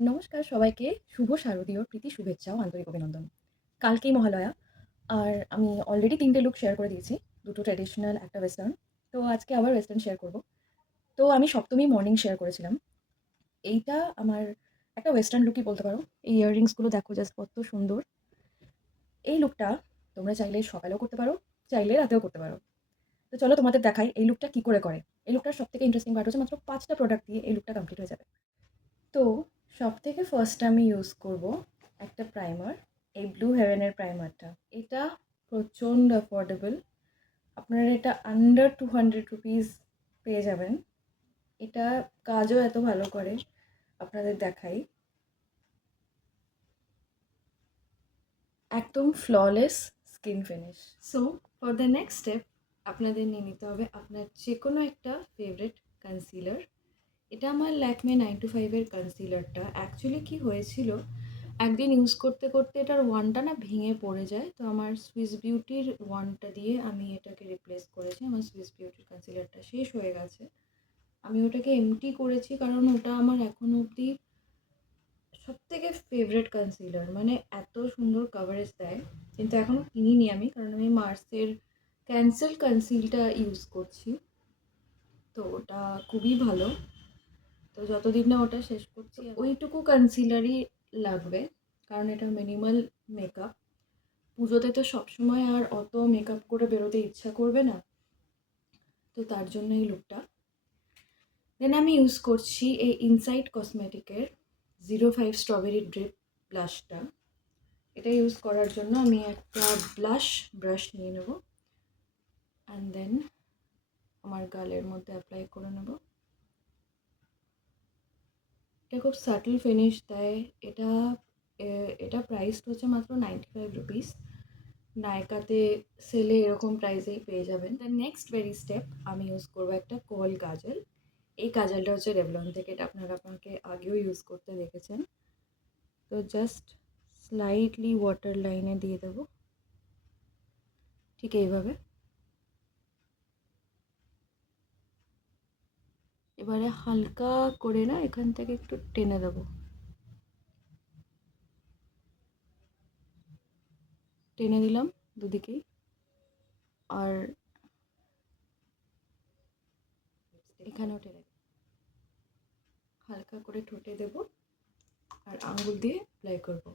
নমস্কার সবাইকে। শুভ শারদীয়র প্রীতি শুভেচ্ছা ও আন্তরিক অভিনন্দন। কালকেই মহালয়া। আর আমি অলরেডি ৩ টে লুক শেয়ার করে দিয়েছি। ২ টো ট্র্যাডিশনাল, একটা ওয়েস্টার্ন। তো আজকে আবার ওয়েস্টার্ন শেয়ার করব। তো আমি সপ্তমী মর্নিং শেয়ার করেছিলাম। এইটা আমার একটা ওয়েস্টার্ন লুকই বলতে পারো। এই ইয়াররিংস গুলো দেখো জাস্ট কত সুন্দর। এই লুকটা তোমরা চাইলে সকালেও করতে পারো, চাইলে রাতেও করতে পারো। তো চলো তোমাদের দেখাই এই লুকটা কি করে করে। এই লুকটার সবথেকে ইন্টারেস্টিং পার্ট হচ্ছে মাত্র ৫ টা প্রোডাক্ট দিয়ে এই লুকটা কমপ্লিট হয়ে যাবে। তো সবথেকে ফার্স্ট আমি ইউজ করব একটা প্রাইমার, এই ব্লু হেভেনের প্রাইমারটা। এটা প্রচণ্ড অ্যাফোর্ডেবল। আপনারা এটা আন্ডার 200 রুপিস পেয়ে যাবেন। এটা কাজও এত ভালো করে, আপনাদের দেখাই। একদম flawless skin finish. So for the next step আপনাদের নিয়ে নিতে হবে আপনার যে কোনো একটা ফেভারিট কনসিলার। এটা আমার ল্যাকমে 925 এর কনসিলারটা। অ্যাকচুয়ালি কি হয়েছিল, একদিন ইউজ করতে করতে এটার ওয়ানটা না ভেঙে পড়ে যায়। তো আমার সুইস বিউটির ওয়ানটা দিয়ে আমি এটাকে রিপ্লেস করেছি। আমার সুইস বিউটির কনসিলারটা শেষ হয়ে গেছে। আমি ওটাকে এমটি করেছি কারণ ওটা আমার এখনো অবধি সবথেকে ফেভারিট কনসিলার। মানে এত সুন্দর কভারেজ দেয়। কিন্তু এখনও কিনিনি আমি, কারণ আমি মার্সের ক্যান্সেল কনসিলটা ইউজ করছি। তো ওটা খুবই ভালো। তো যতদিন না ওটা শেষ করছি ওইটুকু কনসিলারই লাগবে, কারণ এটা মিনিমাল মেকআপ। পুজোতে তো সবসময় আর অত মেকআপ করে বেরোতে ইচ্ছা করবে না, তো তার জন্য এই লুকটা। দেন আমি ইউজ করছি এই ইনসাইড কসমেটিকের 05 স্ট্রবেরি ড্রিপ ব্লাশটা। এটা ইউজ করার জন্য আমি একটা ব্লাশ ব্রাশ নিয়ে নেব, অ্যান্ড দেন আমার গালের মধ্যে অ্যাপ্লাই করে নেব। এটা খুব সাটল ফিনিশ দেয়। এটা প্রাইস হচ্ছে মাত্র 95 রুপিস। নায়কাতে সেলে এরকম প্রাইসেই পেয়ে যাবেন। দ্য নেক্সট ভেরি স্টেপ আমি ইউজ করবো একটা কোল কাজল। এই কাজলটা হচ্ছে রেভলন থেকে। এটা আপনারা আমাকে আগেও ইউজ করতে দেখেছেন। তো জাস্ট স্লাইটলি ওয়াটার লাইনে দিয়ে দেবো, ঠিক এইভাবে। এবারে হালকা করে না এখান থেকে একটু টেনে দেবো, টেনে দিলাম দুদিকেই। আর এখানেও টেনে হালকা করে ঠোঁটে দেবো আর আঙ্গুল দিয়ে অ্যাপ্লাই করবো।